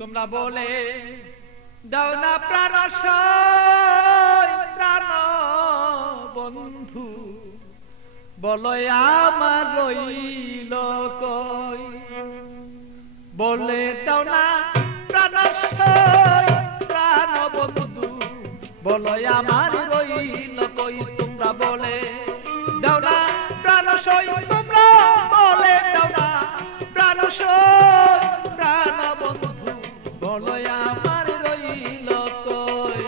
তোমরা বলে দাও না প্রাণ প্রাণ বন্ধু, বলো আমার রইল কই। বলে দাও না প্রাণ প্রাণ বন্ধু, বলো আমার রইল কই। তোমরা বলে দাও না প্রাণ তোমরা বলে দাও না প্রাণ প্রাণ বন্ধু, বলো আমার রইল কই।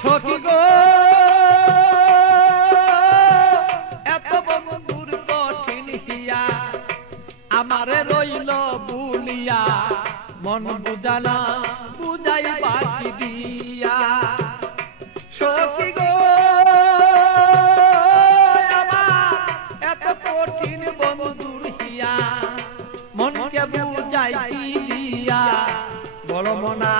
সখী গো এত বন্ধুর কঠিন হিয়া, আমারে রইল বুলিয়া মন বুঝালা বুঝাই বাকি দিয়া। সখী গো আমার এত কঠিন বন্ধুর হিয়া, মনকে বুঝাই দিয়া বড় মনা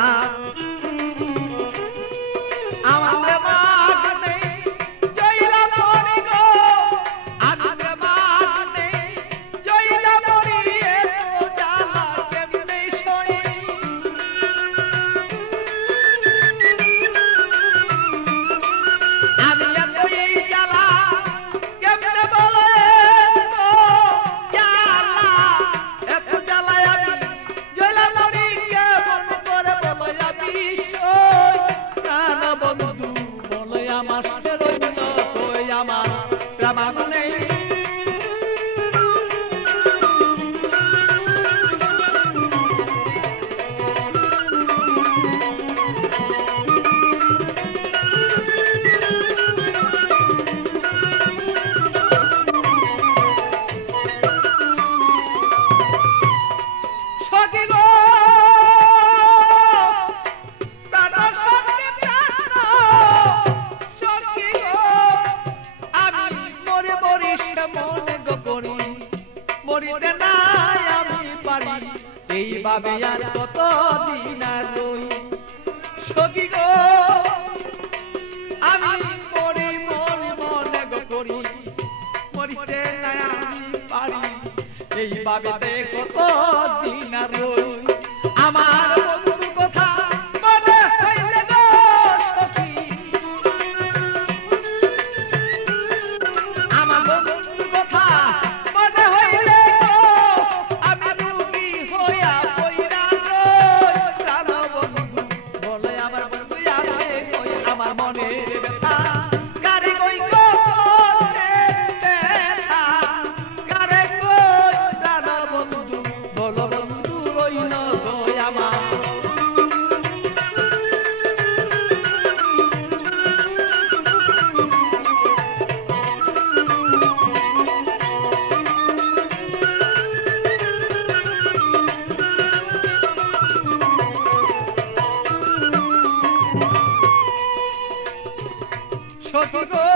মরিতে নাই আমি পারি, এইভাবে আর কত দিন আর রই। সখী গো আমি মরি মরি মনে গো করি, মরিতে নাই আমি পারি, এইভাবে কত দিন আর রই। আমার বন্ধুর কথা মনে হইলে গো সখী, আমার বন্ধুর কথা সখী গো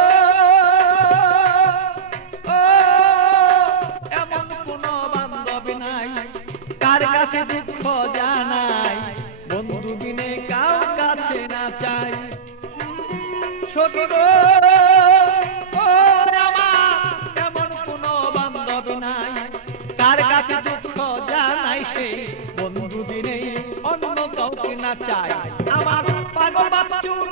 এমন কোন বান্ধব নাই কার কাছে দুঃখ জানাই, বন্ধু বিনে কাউ কাছে না চাই। সখী গো আমার এমন কোন বান্ধব নাই কার কাছে দুঃখ জানাই, সে বন্ধু বিনে অন্য কাউকে না চাই। আমার পাগল বাচ্চুর